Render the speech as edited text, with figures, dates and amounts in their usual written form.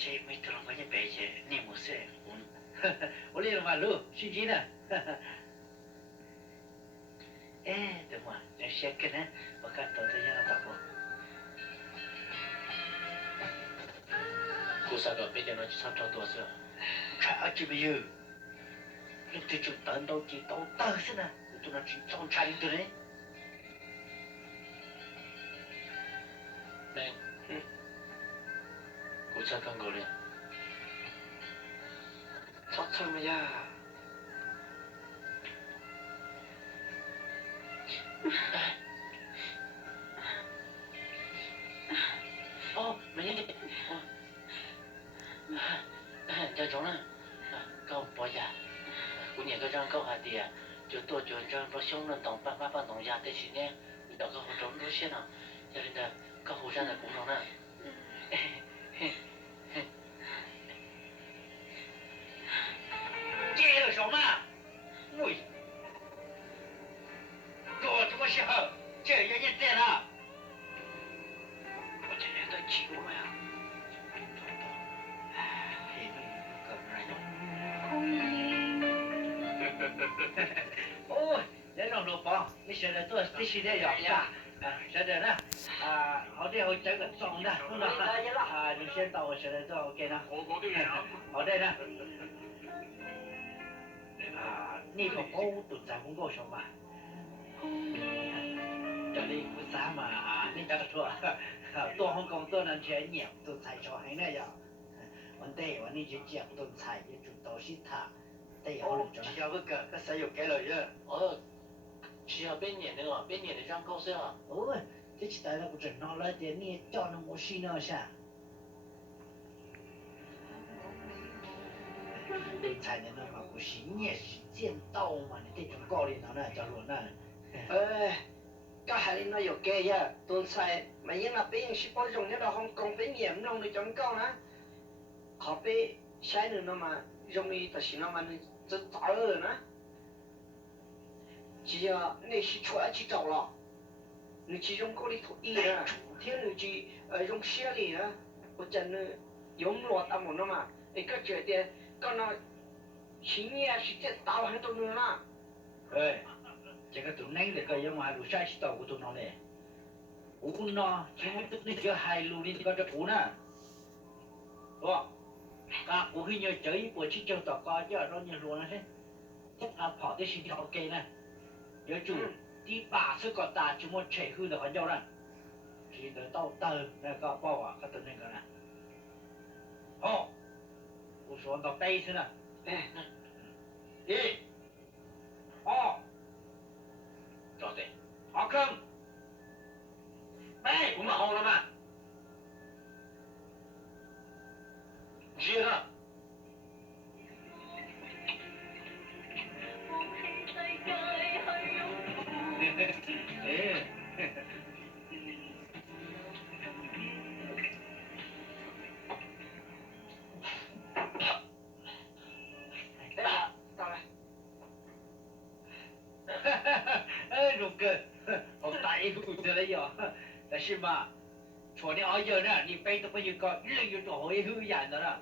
谁没得了我也白些，你没事，我来了嘛路，心情呢？哎，等会这些个呢，我看到这样的大伙。กูสักก็เป็นอย่างน้อยชอบตัวเสือข้าจะไปยืมลูกที่จุดเตินโตจีโตเตอร์สินะตัวนั้นจงชายตัวนี้แม่งกูชักกังวลเลยชอบทำไมย่าอ๋อไม่ยัง这种呢，高博呀，我年个张高下的，就多就张说兄弟当爸爸当家的些呢，你到个好中路线呢，这里的高后山的工厂呢，这有什么？喂，我这个时候这也一点了，我今天在气我呀。哦，这种老包，你现在做必须得要啥？现在呢，好的好这个装的，你先到我现在做给他。好的呢，你个包都在工作上嘛？这里不啥嘛？你这说，多香港多人钱nhiều，都才说还那样。วันเดียววันนี้จะเจียบต้นไทรจะจุดโตชิตาเดียวเลยจ้ะ只要个谁有给了人只要别年的了别年的让高些啊这期待了不正常了点你叫那么细呢噻ต้นไทรเนี่ยนะมากูสิเนี่ยสิเจียนเต้ามันที่จงก้อเลยนะจะรู้นะก็หาลินมาอยู่แกยะต้นไทรมายังมาเป็นสิบปองเนี่ยเราฮ่องกงเป็นเหนียมลงในจงก้อนะเขาไปใช้หนึ่งมา容易的行了嘛，你这咋了呢？只要那些出来去找了，你去用过里头一呢，听你去用写里呢，我真的用落大门了嘛，你个觉得刚那新年是这打完都弄了。这个都能这个用马路下去到我都弄嘞，我呢，今天你这海路你这个不呢，是吧？我khi nhớ chơi buổi chiều chiều tao có giờ nó nhiều luôn đấy, chắc跑的是条街呢，有主第八次搞大就么车去的很久了，记得到那个包啊，看到那个呢，我说到背去了，一，找谁？好坑，背，我们好了吗？接着。到了。如哥，我大一个的了哟，但是嘛，昨天熬夜呢，你背都不有个，日有多会有眼的了。